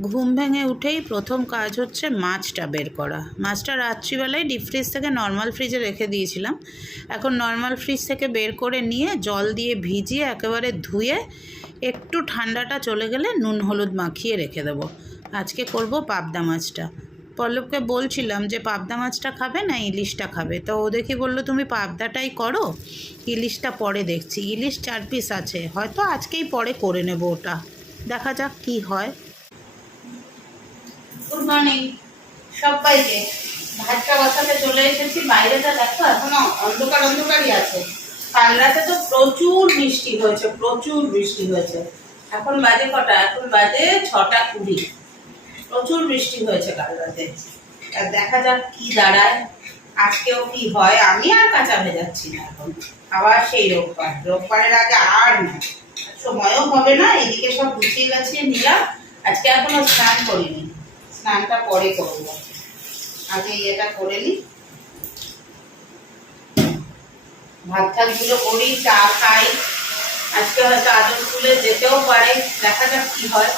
ঘুম ভেঙে উঠেই প্রথম কাজ হচ্ছে মাছটা বের করা। মাছটা রাত্রিবেলায় ডিপ ফ্রিজ থেকে নর্মাল ফ্রিজে রেখে দিয়েছিলাম। এখন নর্মাল ফ্রিজ থেকে বের করে নিয়ে জল দিয়ে ভিজিয়ে একেবারে ধুয়ে একটু ঠান্ডাটা চলে গেলে নুন হলুদ মাখিয়ে রেখে দেবো। আজকে করব পাবদা মাছটা। পল্লবকে বলছিলাম যে, পাবদা মাছটা খাবে না ইলিশটা খাবে? তো ও দেখি বলল, তুমি পাবদাটাই করো, ইলিশটা পরে দেখছি। ইলিশ চার পিস আছে, হয়তো আজকেই পরে করে নেব ওটা। দেখা যাক কি হয়। গুড মর্নিং সবাইকে ভাতটা বসাতে চলে এসেছি। বাইরেটা দেখো, এখনও অন্ধকার অন্ধকারই আছে। কাল তো প্রচুর বৃষ্টি হয়েছে, প্রচুর বৃষ্টি হয়েছে। এখন বাজে কটা? এখন বাজে ছটা কুড়ি। প্রচুর বৃষ্টি হয়েছে কাল রাতে আর দেখা যাক কি দাঁড়ায়। আজকেও কি হয়? আমি আর কাঁচা ভেজাচ্ছি না এখন। আবার সেই রোববার। রোববারের আগে আর না সময়ও হবে না, এদিকে সব গুছিয়ে গাছিয়ে নিলাম। আজকে এখনও স্নান করিনি। স্নানটা পরে করব। আগে ইয়েটা করে নিই ভাত টাতগুলো করি, চা খাই। আজকে হয়তো আদর স্কুলে যেতেও পারে, দেখা যাক কি হয়।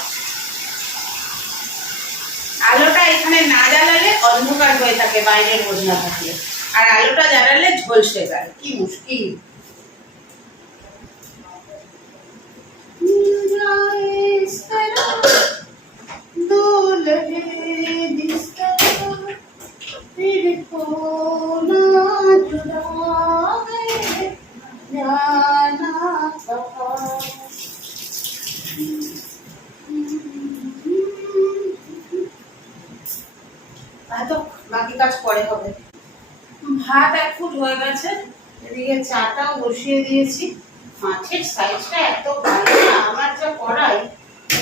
আলোটা এখানে না জ্বালালে অন্ধকার হয়ে থাকে, বাইরের রোদ না থাকলে। আর আলোটা জ্বালালে ঝলসে যায়। কি মুশকিল। তো বাকি কাজ পরে হবে। ভাত এক ফুট হয়ে গেছে। এদিকে চাটাও বসিয়ে দিয়েছি। মাছের সাইজটা এত আমার যা করাই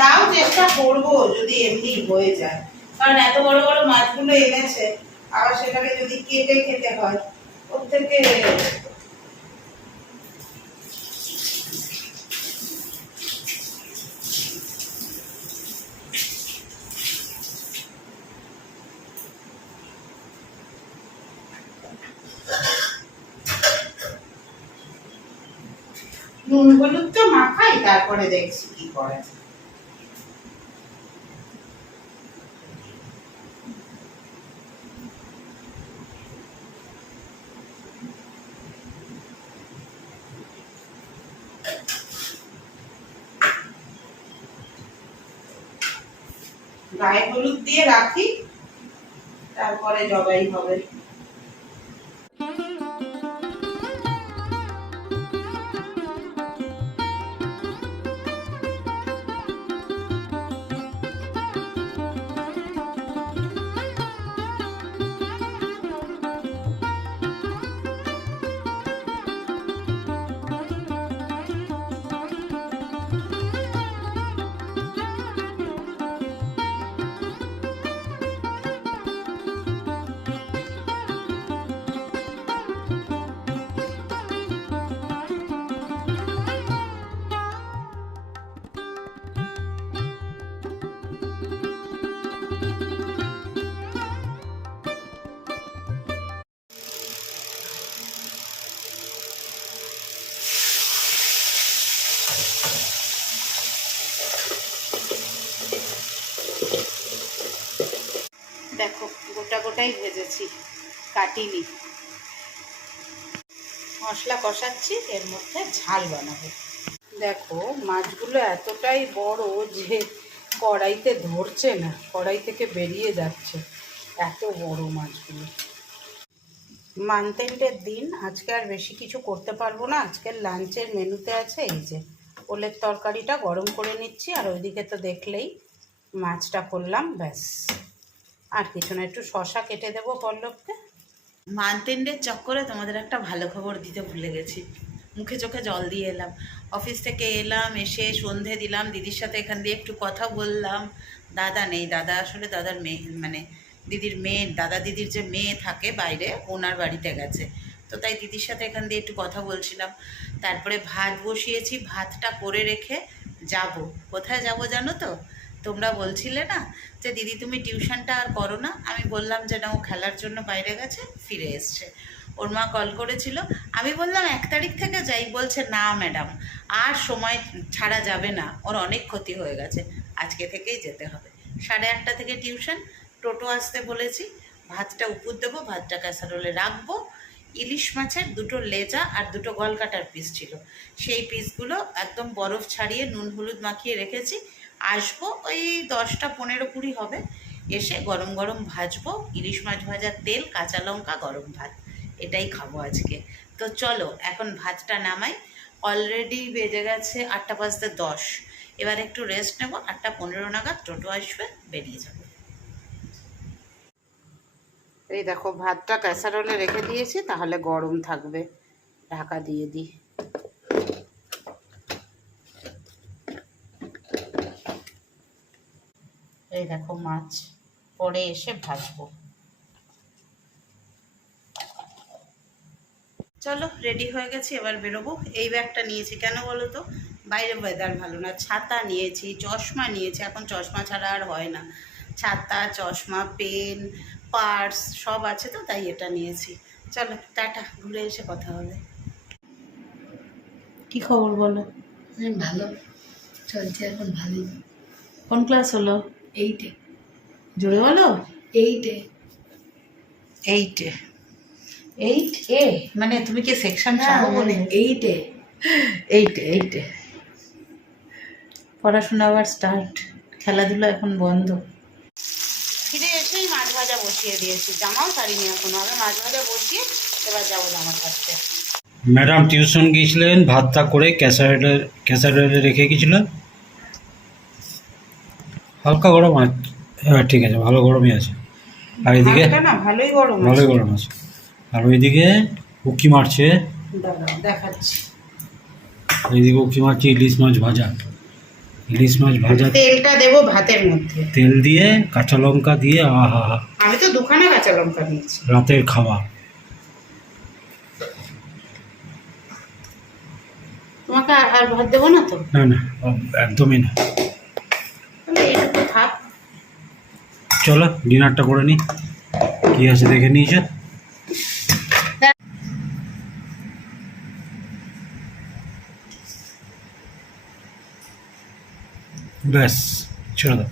তাও চেষ্টা করব যদি এমনি হয়ে যায়। কারণ এত বড় বড় মাছগুলো এনেছে, আবার সেটাকে যদি কেটে খেতে হয়, ওর থেকে নুন হলুদ তো মাখাই, তারপরে দেখছি কি করা গায়ে হলুদ দিয়ে রাখি তারপরে জবাই হবে। দেখো, গোটা গোটাই ভেজেছি, কাটিনি। মশলা কষাচ্ছি, এর মধ্যে ঝাল বানাবো। দেখো, মাছগুলো এতটাই বড় যে কড়াইতে ধরছে না, কড়াই থেকে বেরিয়ে যাচ্ছে, এত বড় মাছগুলো। মানতেন্টের দিন, আজকে আর বেশি কিছু করতে পারব না, আজকের লাঞ্চের মেনুতে আছে এই যে, ওলের তরকারিটা গরম করে নিচ্ছি, আর ওইদিকে তো দেখলেই মাছটা করলাম, ব্যাস। আর কিছু না একটু শশা কেটে দেবো পল্লবকে। মানতেন্ডের চক্করে তোমাদের একটা ভালো খবর দিতে ভুলে গেছি। মুখে চোখে জল দিয়ে এলাম। অফিস থেকে এলাম, এসে সন্ধে দিলাম, দিদির সাথে এখান দিয়ে একটু কথা বললাম। দাদা নেই, দাদা আসলে দাদার মেয়ে মানে দিদির মেয়ে, দাদা দিদির যে মেয়ে থাকে বাইরে, ওনার বাড়িতে গেছে। তো তাই দিদির সাথে এখান দিয়ে একটু কথা বলছিলাম। তারপরে ভাত বসিয়েছি, ভাতটা করে রেখে যাব। কোথায় যাব জানো তো? তোমরা বলছিলে না যে, দিদি, তুমি টিউশনটা আর করো না। আমি বললাম যে, না, ও খেলার জন্য বাইরে গেছে, ফিরে এসছে। ওর মা কল করেছিল। আমি বললাম, এক তারিখ থেকে যাই। বলছে, না ম্যাডাম আর সময় ছাড়া যাবে না। ওর অনেক ক্ষতি হয়ে গেছে। আজকে থেকেই যেতে হবে। সাড়ে আটটা থেকে টিউশন, টোটো আসতে বলেছি। ভাতটা উপর দেবো, ভাতটা ক্যাসারোলে রাখব। ইলিশ মাছের দুটো লেজা আর দুটো গলকাটার পিস ছিল। সেই পিসগুলো একদম বরফ ছাড়িয়ে নুন, হলুদ মাখিয়ে রেখেছি। আসব, ওই দশটা পনেরো কুড়ি হবে। এসে গরম গরম ভাজবো, ইলিশ মাছ ভাজার তেল, কাঁচা লঙ্কা, গরম ভাত। এটাই খাব আজকে। তো চলো, এখন ভাতটা নামাই। অলরেডি বেজে গেছে আটটা বাজতে দশ। এবার একটু রেস্ট নেব, আটটা পনেরো নাগাদ টোটো আসবে, বেরিয়ে যাব। এই দেখো, ভাতটা ক্যাসারোলে রেখে দিয়েছি, তাহলে গরম থাকবে। ঢাকা দিয়ে দিই। এই দেখো মাছ পরে এসে ভাজবো। চলো রেডি হয়ে গেছি এবার বেরোবো। এই ব্যাগটা নিয়েছি কেন বলো তো? বাইরে ওয়েদার ভালো না ছাতা নিয়েছি চশমা নিয়েছি। এখন চশমা ছাড়া আর হয় না। ছাতা চশমা পেন পার্স সব আছে তো তাই এটা নিয়েছি। চলো টাটা ঘুরে এসে কথা হবে। কি খবর বলো? ভালো চলছে এখন ভালোই। কোন ক্লাস হলো? এইটে জোরে বলো? এইটে এইটে এইট এ মানে তুমি কি সেকশন হ্যাঁ চাও মানে। বলে? এইটে এইটে এইটে পড়াশোনা আবার স্টার্ট খেলাধুলা এখন বন্ধ। ফিরে এসেই মাছ ভাজা বসিয়ে দিয়েছি। জামাও ছাড়িনি এখনও। আমি মাছ ভাজা বসিয়ে এবার যাব জামা কাটতে ম্যাডাম টিউশন গিয়েছিলেন ভাতটা করে ক্যাসারেলে ক্যাসারেলে রেখে গেছিল হালকা গরম আছে হ্যাঁ ঠিক আছে ভালো গরমই আছে। আর এদিকে? ভালোই গরম আছে। ভালোই গরম আছে। আর ওইদিকে উকি মারছে। দেখাচ্ছি। ওইদিকে উকি মারছে ইলিশ মাছ ভাজা। ইলিশ মাছ ভাজা। তেলটা দেবো ভাতের মধ্যে। তেল দিয়ে কাঁচা লঙ্কা দিয়ে আহা। আমি তো দোকানে কাঁচা লঙ্কা নিয়েছি রাতের খাওয়া তোমাকে আর ভাত দেবো না তো? না না একদমই না তাহলে এইটুকু থাক চলো ডিনারটা করে নিই কী আছে দেখে নিয়েছে? ব্যাস, ছেড়ে দাও।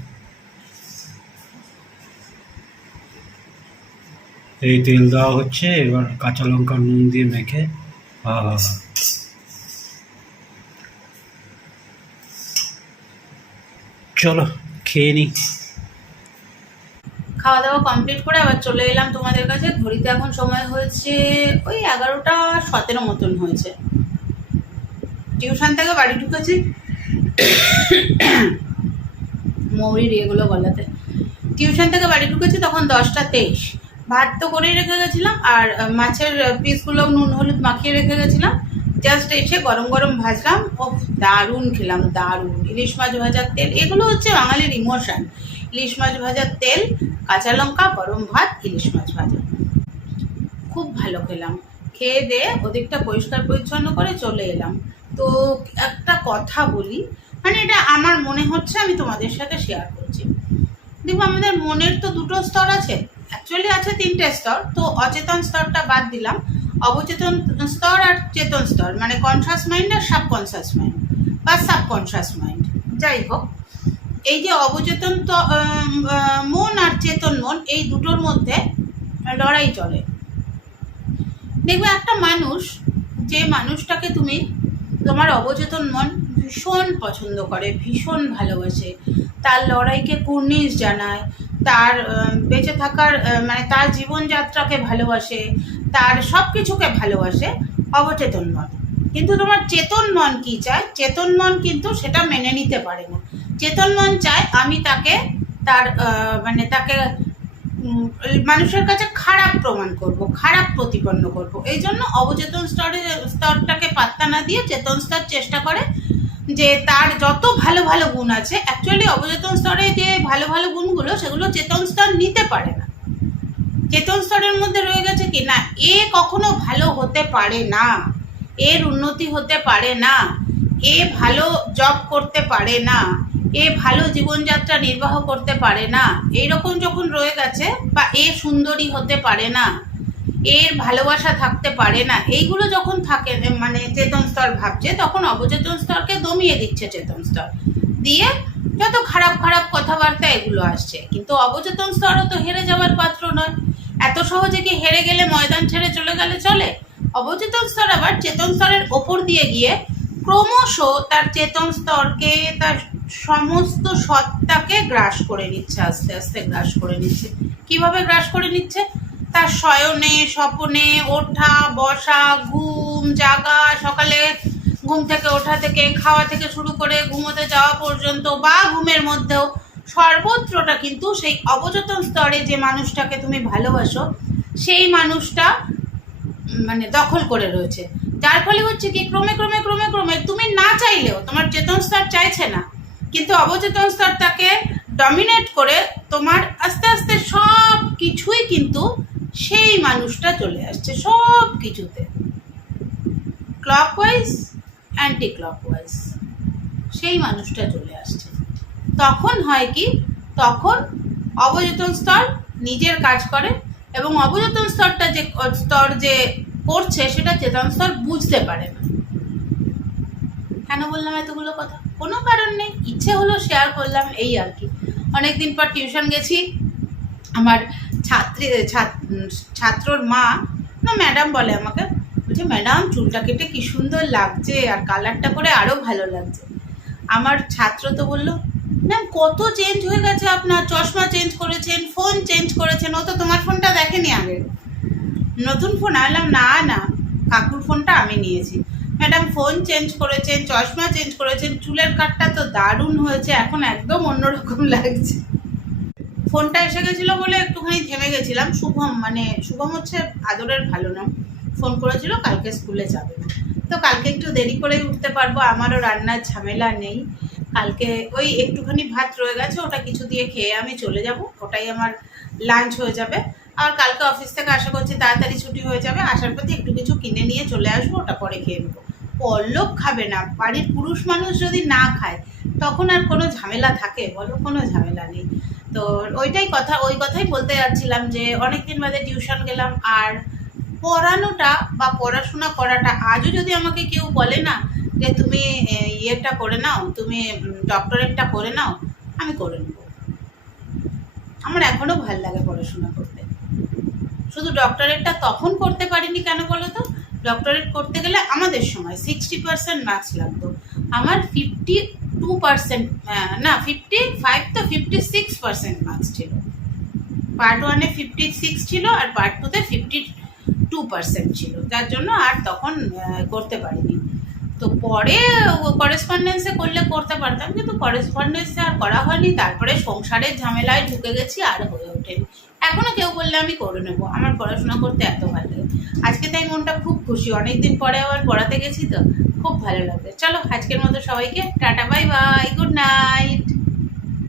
এই তেল দেওয়া হচ্ছে, এবার কাঁচা লঙ্কা নুন দিয়ে মেখে, হা হা হা। চলো, খেয়ে নিই খাওয়া দাওয়া কমপ্লিট করে আবার চলে এলাম তোমাদের কাছে। ঘড়িতে এখন সময় হয়েছে ওই এগারোটা সতেরো মতন হয়েছে। টিউশন থেকে বাড়ি ঢুকেছি। মৌরির এগুলো গলাতে। টিউশন থেকে বাড়ি ঢুকেছি তখন দশটা তেইশ। ভাত তো করেই রেখে গেছিলাম আর মাছের পিসগুলো নুন, হলুদ মাখিয়ে রেখে গেছিলাম। জাস্ট এসে গরম গরম ভাজলাম। ও দারুণ খেলাম, দারুণ। ইলিশ মাছ ভাজার তেল, এগুলো হচ্ছে বাঙালির ইমোশন। ইলিশ মাছ ভাজার তেল কাঁচা লঙ্কা, গরম ভাত, ইলিশ মাছ ভাজা। খুব ভালো খেলাম। খেয়ে দিয়ে ওদিকটা পরিষ্কার পরিচ্ছন্ন করে চলে এলাম। তো একটা কথা বলি মানে এটা আমার মনে হচ্ছে আমি তোমাদের সাথে শেয়ার করছি। দেখো, আমাদের মনের তো দুটো স্তর আছে। অ্যাকচুয়ালি আছে তিনটে স্তর। তো অচেতন স্তরটা বাদ দিলাম। অবচেতন স্তর আর চেতন স্তর মানে কনসাস মাইন্ড আর সাবকনসাস মাইন্ড বা সাবকনসাস মাইন্ড যাই হোক এই যে অবচেতন মন আর চেতন মন, এই দুটোর মধ্যে লড়াই চলে। দেখবে একটা মানুষ, যে মানুষটাকে তুমি তোমার অবচেতন মন ভীষণ পছন্দ করে, ভীষণ ভালোবাসে, তার লড়াইকে কুর্নিশ জানায়, তার বেঁচে থাকার মানে তার জীবনযাত্রাকে ভালোবাসে, তার সব কিছুকে ভালোবাসে অবচেতন মন। কিন্তু তোমার চেতন মন কি চায়? চেতন মন কিন্তু সেটা মেনে নিতে পারে না। চেতন মন চায়, আমি তাকে তার মানে তাকে মানুষের কাছে খারাপ প্রমাণ করব, খারাপ প্রতিপন্ন করব। এই জন্য অবচেতন স্তরে, স্তরটাকে পাত্তা না দিয়ে চেতন স্তর চেষ্টা করে যে তার যত ভালো ভালো গুণ আছে অ্যাকচুয়ালি অবচেতন স্তরে যে ভালো ভালো গুণগুলো, সেগুলো চেতন স্তর নিতে পারে না। চেতন স্তরের মধ্যে রয়ে গেছে কি, না, এ কখনো ভালো হতে পারে না, এর উন্নতি হতে পারে না, এ ভালো জব করতে পারে না। এ ভালো জীবনযাত্রা নির্বাহ করতে পারে না। এইরকম যখন রয়ে গেছে, বা এ সুন্দরী হতে পারে না, এর ভালোবাসা থাকতে পারে না, এইগুলো যখন থাকে মানে চেতন স্তর ভাবছে, তখন অবচেতন স্তরকে দমিয়ে দিচ্ছে চেতন স্তর। দিয়ে যত খারাপ খারাপ কথাবার্তা এগুলো আসছে, কিন্তু অবচেতন স্তরও তো হেরে যাওয়ার পাত্র নয়। এত সহজে কি হেরে গেলে ময়দান ছেড়ে চলে গেলে চলে? অবচেতন স্তর আবার চেতন স্তরের ওপর দিয়ে গিয়ে ক্রমশ তার চেতন স্তরকে তার সমস্ত সত্তাকে গ্রাস করে নিচ্ছে, আস্তে আস্তে গ্রাস করে নিচ্ছে। কীভাবে গ্রাস করে নিচ্ছে? তার শয়নে, স্বপনে, ওঠা, বসা, ঘুম, জাগা, সকালে ঘুম থেকে ওঠা থেকে, খাওয়া থেকে শুরু করে ঘুমোতে যাওয়া পর্যন্ত বা ঘুমের মধ্যেও সর্বত্রটা কিন্তু সেই অবচেতন স্তরে যে মানুষটাকে তুমি ভালোবাসো, সেই মানুষটা মানে দখল করে রয়েছে। যার ফলে হচ্ছে কি, ক্রমে ক্রমে ক্রমে ক্রমে তুমি না চাইলেও, তোমার চেতন স্তর চাইছে না কিন্তু অবচেতন স্তর তাকে ডমিনেট করে তোমার আস্তে আস্তে সব কিছুই কিন্তু সেই মানুষটা চলে আসছে, সব কিছুতে। Clock clockwise anti clock clockwise সেই মানুষটা চলে আসছে। তখন হয় কি? তখন অবচেতন স্তর নিজের কাজ করে এবং অবচেতন স্তরটা যে স্তর যে করছে, সেটা চেতন স্তর বুঝতে পারে না। কেন বললাম এতগুলো কথা? কোনো কারণ নেই, ইচ্ছে হলো শেয়ার করলাম এই আর কি। অনেকদিন পর টিউশন গেছি, আমার ছাত্রী ছাত্রর মা, না ম্যাডাম বলে আমাকে, বলছে ম্যাডাম চুলটা কেটে কি সুন্দর লাগছে, আর কালারটা করে আরও ভালো লাগছে। আমার ছাত্র তো বলল ম্যাম কত চেঞ্জ হয়ে গেছে আপনার, চশমা চেঞ্জ করেছেন ফোন চেঞ্জ করেছেন, ও তো তোমার ফোনটা দেখেনি আগে। নতুন ফোন আনলাম, না না, কাকুর ফোনটা আমি নিয়েছি। ম্যাডাম ফোন চেঞ্জ করেছেন, চশমা চেঞ্জ করেছেন, চুলের কাটটা তো দারুণ হয়েছে, এখন একদম অন্যরকম লাগছে। ফোনটা এসে গেছিল বলে একটুখানি থেমে গেছিলাম। শুভম মানে শুভম হচ্ছে আদরের ভালো নাম। ফোন করেছিল, কালকে স্কুলে যাবে। তো কালকে একটু দেরি করেই উঠতে পারব, আমারও রান্নার ঝামেলা নেই। কালকে ওই একটুখানি ভাত রয়ে গেছে, ওটা কিছু দিয়ে খেয়ে আমি চলে যাব। ওটাই আমার লাঞ্চ হয়ে যাবে। আর কালকে অফিস থেকে আশা করছি তাড়াতাড়ি ছুটি হয়ে যাবে। আসার পথে একটু কিছু কিনে নিয়ে চলে আসব, ওটা পরে খেয়ে নেব। পল্লব খাবে না, বাড়ির পুরুষ মানুষ যদি না খায়, তখন আর কোনো ঝামেলা থাকে? বলো, কোনো ঝামেলা নেই। তো ওইটাই কথা, ওই কথাই বলতে যাচ্ছিলাম যে অনেক দিন বাদে টিউশন গেলাম, আর পড়ানোটা বা পড়াশোনা করাটা আজও যদি আমাকে কেউ বলে না যে তুমি ইয়েটা করে নাও, তুমি ডক্টরেটটা করে নাও, আমি করে নেব। আমার এখনও ভালো লাগে পড়াশোনা করতে। শুধু ডক্টরেটটা তখন করতে পারিনি কেন বলো তো? ডক্টরেট করতে গেলে আমাদের সময় সিক্সটি পার্সেন্ট মার্কস লাগতো। আমার ফিফটি টু পার্সেন্ট না ফিফটি ফাইভ তো ফিফটি সিক্স পার্সেন্ট মার্কস ছিল। পার্ট ওয়ানে ফিফটি সিক্স ছিল আর পার্ট টুতে ফিফটি টু পার্সেন্ট ছিল। যার জন্য আর তখন করতে পারিনি। তো পরে করেসপন্ডেন্সে করলে করতে পারতাম, কিন্তু করেসপন্ডেন্সে আর করা হয়নি। তারপরে সংসারের ঝামেলায় ঢুকে গেছি আর হয়ে ওঠেনি। এখনও কেউ বললে আমি করে নেব। আমার পড়াশোনা করতে এত ভালো লাগে। আজকে তাই মনটা খুব খুশি। অনেকদিন পরে আবার পড়াতে গেছি তো, খুব ভালো লাগবে চলো, আজকের মতো সবাইকে tata, bye bye good night